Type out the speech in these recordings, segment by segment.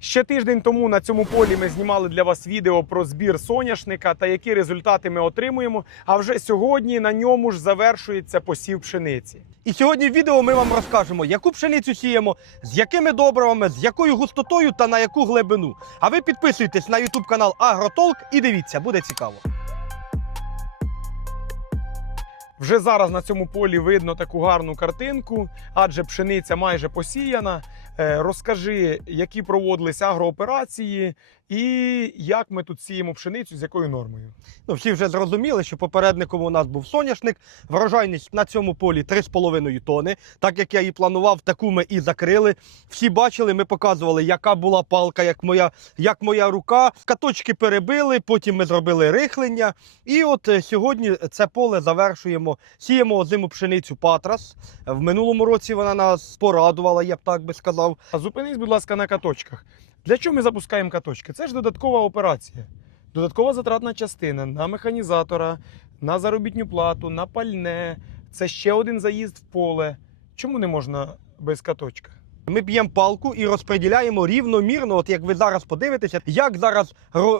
Ще тиждень тому на цьому полі ми знімали для вас відео про збір соняшника та які результати ми отримуємо. А вже сьогодні на ньому ж завершується посів пшениці. І сьогодні в відео ми вам розкажемо, яку пшеницю сіємо, з якими добривами, з якою густотою та на яку глибину. А ви підписуйтесь на YouTube канал Агротолк і дивіться, буде цікаво. Вже зараз на цьому полі видно таку гарну картинку, адже пшениця майже посіяна. Е, Розкажи, які проводились агрооперації і як ми тут сіємо пшеницю, з якою нормою. Ну, всі вже зрозуміли, що попередником у нас був соняшник. Врожайність на цьому полі 3,5 тони. Так як я і планував, таку ми і закрили. Всі бачили, ми показували, яка була палка, як моя, як моя рука. Каточки перебили, потім ми зробили рихлення. І от е, сьогодні це поле завершуємо. Сіємо озиму пшеницю Патрас. В минулому році вона нас порадувала, я б так би сказав. А зупинись, будь ласка, на каточках. Для чого ми запускаємо каточки? Це ж додаткова операція. Додаткова затратна частина на механізатора, на заробітну плату, на пальне. Це ще один заїзд в поле. Чому не можна без каточка? Ми б'ємо палку і розподіляємо рівномірно. От як ви зараз подивитеся, як зараз е,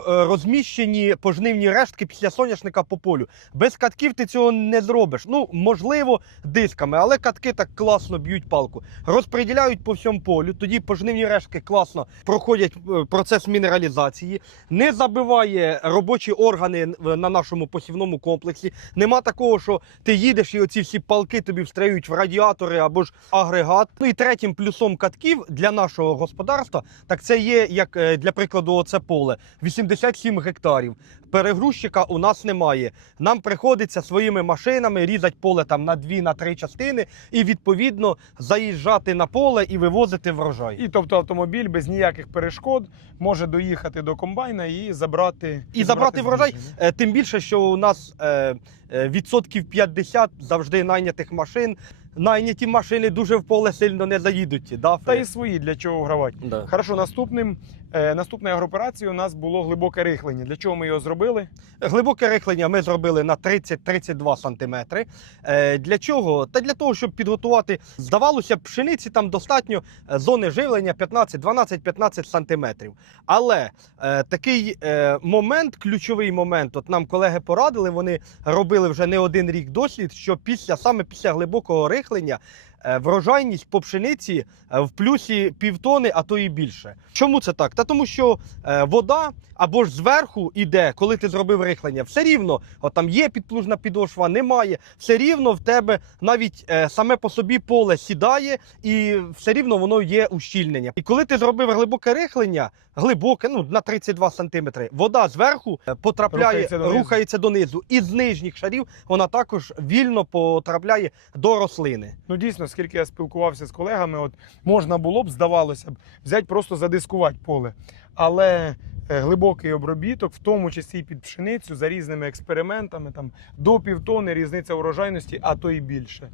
розміщені пожнивні рештки після соняшника по полю. Без катків ти цього не зробиш. Ну можливо, дисками, але катки так класно б'ють палку. Розподіляють по всьому полю. Тоді пожнивні рештки класно проходять е, процес мінералізації, не забиває робочі органи на нашому посівному комплексі. Нема такого, що ти їдеш і оці всі палки тобі встряють в радіатори або ж агрегат. Ну і третім плюсом катків для нашого господарства, так це є, як е, для прикладу, оце поле 87 гектарів. Перегрузчика у нас немає. Нам приходиться своїми машинами різати поле там на дві, на три частини, і відповідно заїжджати на поле і вивозити врожай. І тобто автомобіль без ніяких перешкод може доїхати до комбайна і забрати І забрати врожай. Е, Тим більше, що у нас е, відсотків 50 завжди найнятих машин. Найняті машини дуже в поле сильно не заїдуть. Да, Та і свої для чого гравати. Да. Хорошо, наступним наступною агрооперацією у нас було глибоке рихлення. Для чого ми його зробили? Глибоке рихлення ми зробили на 30-32 сантиметри. Е, для чого? Та для того, щоб підготувати, здавалося, б, пшениці там достатньо е, зони живлення 15, 12-15 сантиметрів. Але е, такий е, момент, ключовий момент, от нам колеги порадили, вони робили вже не один рік дослід, що після саме після глибокого рихлення. Е, Врожайність по пшениці е, в плюсі півтони, а то і більше. Чому це так? Та тому, що е, вода або ж зверху іде, коли ти зробив рихлення, все рівно, от там є підплужна підошва, немає. Все рівно в тебе навіть саме по собі поле сідає, і все рівно воно є ущільнення. І коли ти зробив глибоке рихлення, глибоке, ну на 32 сантиметри, вода зверху потрапляє, Рухається рухається донизу. донизу, і з нижніх шарів вона також вільно потрапляє до рослини. Ну дійсно, скільки я спілкувався з колегами, от можна було б, здавалося б, взяти просто задискувати поле. Але е, глибокий обробіток, в тому числі і під пшеницю, за різними експериментами, там до півтони різниця урожайності, а то і більше.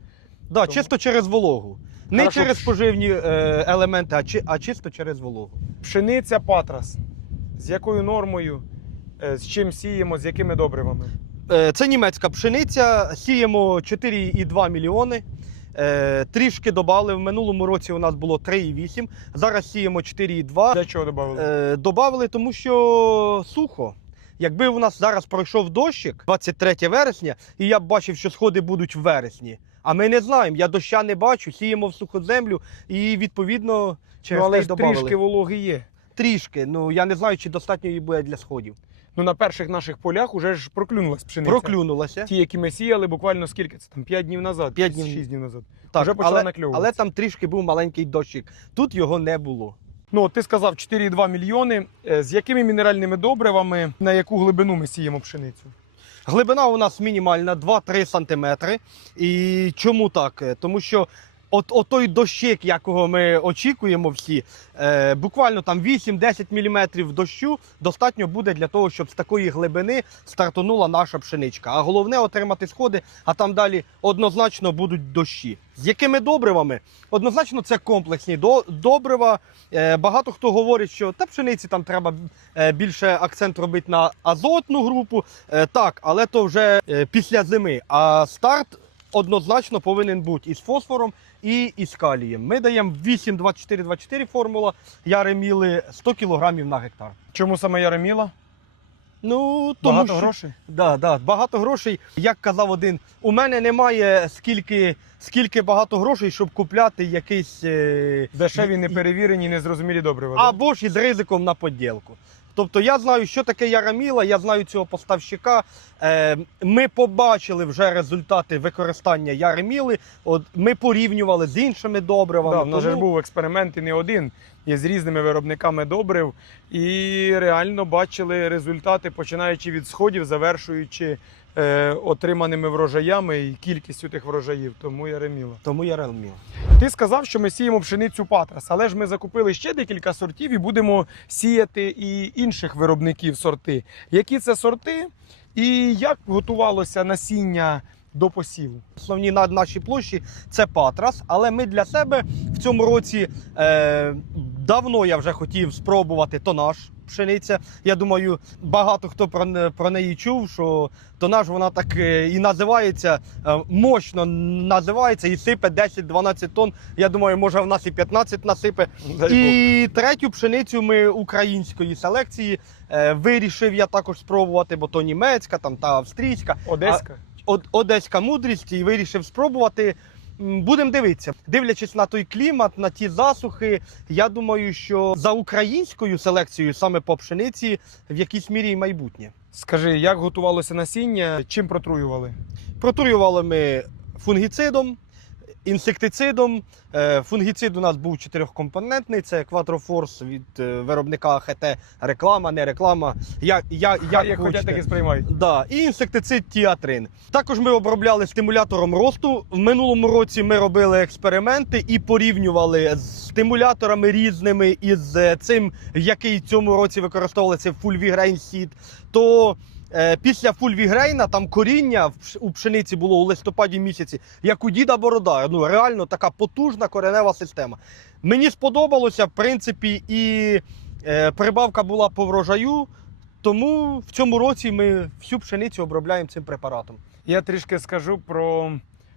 Да, Тому- чисто через вологу. Не Хорошо. через поживні е, елементи, а, чи, а чисто через вологу. Пшениця патрас. З якою нормою, е, з чим сіємо, з якими добривами? Е, Це німецька пшениця. Сіємо 4,2 мільйони. Е, Трішки додали. В минулому році у нас було 3,8. Зараз сіємо 4,2. Для чого додали? Е, Добавили, тому що сухо. Якби у нас зараз пройшов дощик 23 вересня, і я б бачив, що сходи будуть в вересні. А ми не знаємо. Я доща не бачу, сіємо в суху землю і відповідно через ну, але трішки вологи є. Трішки. Ну я не знаю, чи достатньо її буде для сходів. Ну на перших наших полях уже ж проклюнулась пшениця. Проклюнулася. Ті, які ми сіяли, буквально скільки це там 5 днів назад, П'ять 6 днів. днів назад. Так, Вже почала але, накльовуватися. але там трішки був маленький дощик. Тут його не було. Ну, от ти сказав 4,2 мільйони. Е, З якими мінеральними добривами, на яку глибину ми сіємо пшеницю? Глибина у нас мінімальна 2-3 сантиметри. І чому так? Е, Тому що от, от той дощик, якого ми очікуємо всі, е, буквально там 8-10 мм дощу достатньо буде для того, щоб з такої глибини стартонула наша пшеничка. А головне отримати сходи, а там далі однозначно будуть дощі. З якими добривами? Однозначно, це комплексні до- добрива. Е, Багато хто говорить, що та пшениці там треба е, більше акцент робити на азотну групу. Е, Так, але то вже е, після зими. А старт однозначно повинен бути із фосфором і із калієм. Ми даємо 8-24-24 формула яреміли 100 кг на гектар. Чому саме Яреміла? Ну, тому Багато що... грошей? Да, да, багато грошей. Як казав один, у мене немає скільки, скільки багато грошей, щоб купляти якийсь. Е... Дешеві, неперевірені, незрозумілі добрива. Або ж із ризиком на поділку. Тобто я знаю, що таке Яраміла, я знаю цього поставщика. Е, ми побачили вже результати використання Яреміли. От ми порівнювали з іншими добривами. Да, в нас же ж був експеримент і не один. І з різними виробниками добрив. І реально бачили результати, починаючи від сходів, завершуючи е, отриманими врожаями і кількістю тих врожаїв. Тому Яреміла. Тому Яреміла. Ти сказав, що ми сіємо пшеницю Патрас, але ж ми закупили ще декілька сортів і будемо сіяти і інших виробників сорти. Які це сорти і як готувалося насіння до посіву? Основні на нашій площі це Патрас, але ми для себе в цьому році е, давно я вже хотів спробувати тонаж пшениця. Я думаю, багато хто про, не- про неї чув, що тонаж вона так е, і називається, е, мощно називається і сипе 10-12 тонн. Я думаю, може в нас і 15 насипе. І третю пшеницю ми української селекції е, вирішив я також спробувати, бо то німецька там та австрійська. Одеська. Од- Одеська мудрість і вирішив спробувати. Будемо дивитися, дивлячись на той клімат, на ті засухи. Я думаю, що за українською селекцією саме по пшениці в якійсь мірі і майбутнє. Скажи, як готувалося насіння, чим протруювали? Протруювали ми фунгіцидом, інсектицидом. Е, Фунгіцид у нас був чотирьохкомпонентний. Це Quattroforce від е, виробника ХТ. Реклама, не реклама. Як, як, Як, як як так і сприймають. Да, і інсектицид тіатрин. Також ми обробляли стимулятором росту. В минулому році ми робили експерименти і порівнювали з стимуляторами різними із е, цим, який цьому році використовували це Fulvigrain Seed. То після Fulvigrain там коріння у пшениці було у листопаді місяці, як у діда Борода. Ну реально така потужна коренева система. Мені сподобалося, в принципі, і е, прибавка була по врожаю. Тому в цьому році ми всю пшеницю обробляємо цим препаратом. Я трішки скажу про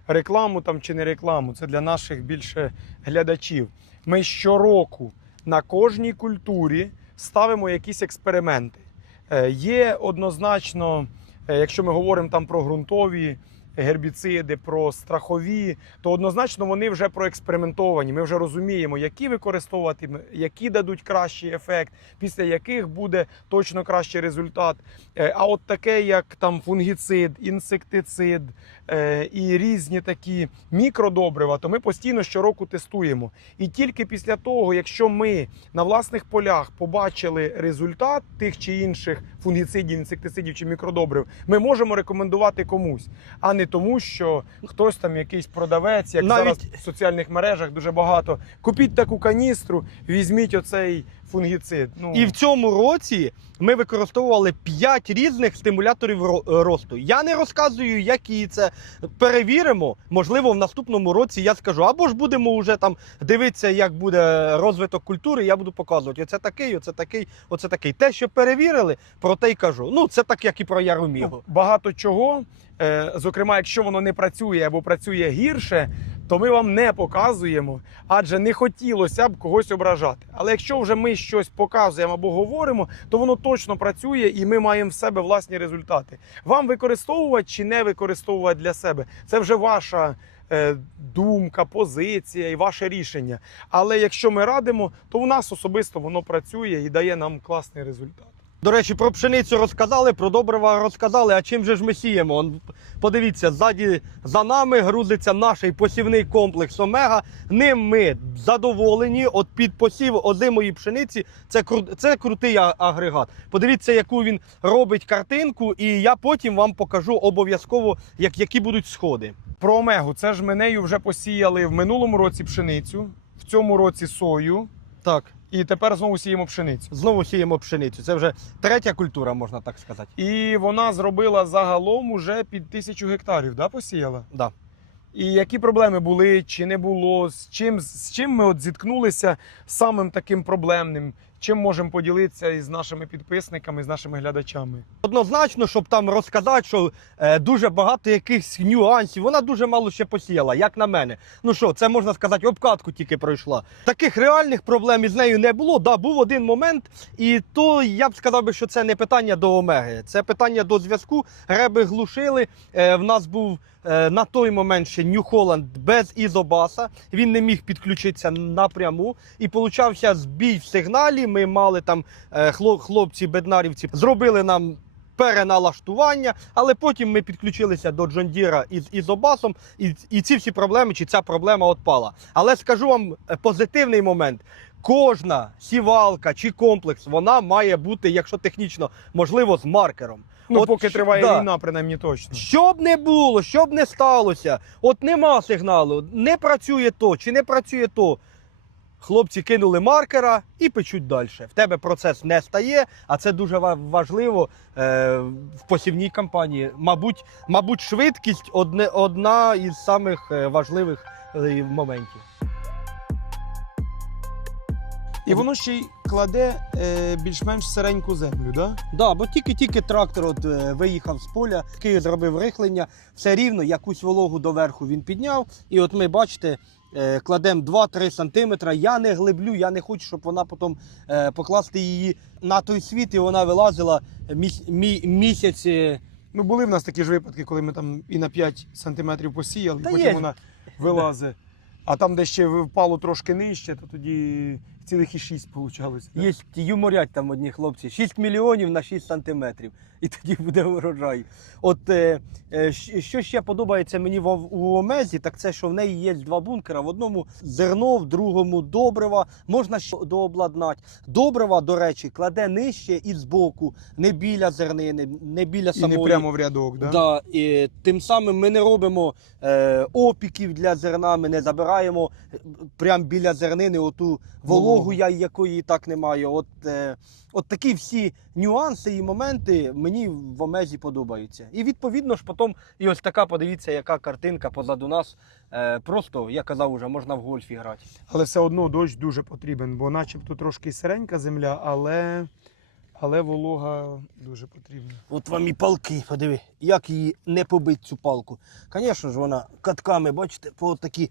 рекламу там чи не рекламу. Це для наших більше глядачів. Ми щороку на кожній культурі ставимо якісь експерименти. Е, Є однозначно, е, якщо ми говоримо там про ґрунтові гербіциди, про страхові, то однозначно вони вже проекспериментовані. Ми вже розуміємо, які використовувати, які дадуть кращий ефект, після яких буде точно кращий результат. Е, А от таке, як там фунгіцид, інсектицид е, і різні такі мікродобрива, то ми постійно щороку тестуємо. І тільки після того, якщо ми на власних полях побачили результат тих чи інших фунгіцидів, інсектицидів чи мікродобрив, ми можемо рекомендувати комусь, а не тому, що хтось там якийсь продавець, як Навіть- зараз в соціальних мережах дуже багато. Купіть таку каністру, візьміть оцей фунгіцид. Ну І в цьому році ми використовували 5 різних стимуляторів росту. Я не розказую, які це перевіримо. Можливо, в наступному році я скажу, або ж будемо вже там дивитися, як буде розвиток культури. Я буду показувати. Оце такий, оце такий, оце такий. Те, що перевірили, про те й кажу. Ну, це так, як і про Яромігу. Ну, багато чого. Е, Зокрема, якщо воно не працює або працює гірше, то ми вам не показуємо, адже не хотілося б когось ображати. Але якщо вже ми щось показуємо або говоримо, то воно точно працює і ми маємо в себе власні результати. Вам використовувати чи не використовувати для себе це вже ваша. е, Думка, позиція і ваше рішення. Але якщо ми радимо, то у нас особисто воно працює і дає нам класний результат. До речі, про пшеницю розказали, про добрива розказали. А чим же ж ми сіємо? Он, подивіться, ззаді за нами грузиться наш посівний комплекс Омега. Ним ми задоволені. От під посів озимої пшениці це кру- це крутий агрегат. Подивіться, яку він робить картинку, і я потім вам покажу обов'язково, як, які будуть сходи. Про омегу, це ж ми нею вже посіяли в минулому році пшеницю, в цьому році сою, Так, і тепер знову сіємо пшеницю. знову сіємо пшеницю. Це вже третя культура, можна так сказати. І вона зробила загалом уже під тисячу гектарів, да, посіяла? Да. І які проблеми були, чи не було, з чим, з чим ми от зіткнулися самим таким проблемним, чим можемо поділитися із нашими підписниками, з нашими глядачами. Однозначно, щоб там розказати, що е, дуже багато якихось нюансів. Вона дуже мало ще посіяла, як на мене. Ну що, це можна сказати, обкатку тільки пройшла. Таких реальних проблем із нею не було. Да, був один момент, і то я б сказав би, що це не питання до омеги, це питання до зв'язку. Реби глушили. Е, в нас був е, на той момент ще Нью Холланд без ізобаса. Він не міг підключитися напряму. І получався збій в сигналі. Ми мали там е, хлопці, беднарівці, зробили нам. Переналаштування, але потім ми підключилися до Джондіра із ізобасом, і, і ці всі проблеми, чи ця проблема отпала. Але скажу вам е, позитивний момент: кожна сівалка чи комплекс вона має бути, якщо технічно можливо, з маркером. Ну, От поки що- триває да. війна, принаймні точно. Що б не було, що б не сталося, от нема сигналу, не працює то чи не працює то. Хлопці кинули маркера і печуть далі. В тебе процес не стає, а це дуже важливо е, в посівній кампанії. Мабуть, мабуть, швидкість одне, одна із самих е, важливих е, моментів. І воно ще й кладе е, більш-менш сиреньку землю, да? Да, бо тільки-тільки трактор от, е, виїхав з поля, Київ зробив рихлення, все рівно, якусь вологу доверху він підняв. І от ми бачите, кладемо 2-3 сантиметри. Я не глиблю, я не хочу, щоб вона потім е, покласти її на той світ, і вона вилазила місяць. е, Ну, були в нас такі ж випадки, коли ми там і на 5 сантиметрів посіяли, і потім є. вона вилазить. А там, де ще впало трошки нижче, то тоді цілих і 6 вийшло. Є юморять там одні хлопці. 6 мільйонів на 6 сантиметрів. І тоді буде урожай. От е, е, що ще подобається мені в, у Омезі, так це, що в неї є два бункера. В одному зерно, в другому добрива. Можна ще дообладнати. Добрива, до речі, кладе нижче і збоку, не біля зернини, не біля І не прямо в рядок, да? Да, і тим самим ми не робимо е, опіків для зерна, ми не забираємо прямо біля зернини оту Вологу. Я, якої і так немає. От, е, от такі всі нюанси і моменти мені в Омезі подобаються. І відповідно ж потім, і ось така, подивіться, яка картинка позаду нас. Е, просто, я казав уже, можна в гольф грати. Але все одно дощ дуже потрібен, бо начебто трошки сиренька земля, але, але волога дуже потрібна. От вам і палки, подиви, як її не побить цю палку. Звісно ж, вона катками, бачите, по такі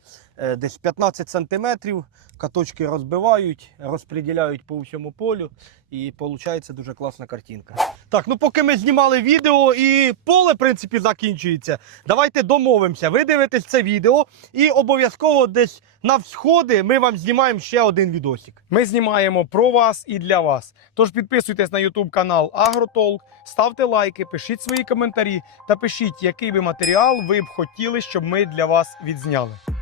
десь 15 сантиметрів, каточки розбивають, розподіляють по всьому полю, і виходить дуже класна картинка. Так, ну поки ми знімали відео і поле, в принципі, закінчується, давайте домовимося. Ви дивитесь це відео, і обов'язково десь на всходи ми вам знімаємо ще один відосик. Ми знімаємо про вас і для вас. Тож підписуйтесь на YouTube канал Агротолк, ставте лайки, пишіть свої коментарі та пишіть, який би матеріал ви б хотіли, щоб ми для вас відзняли.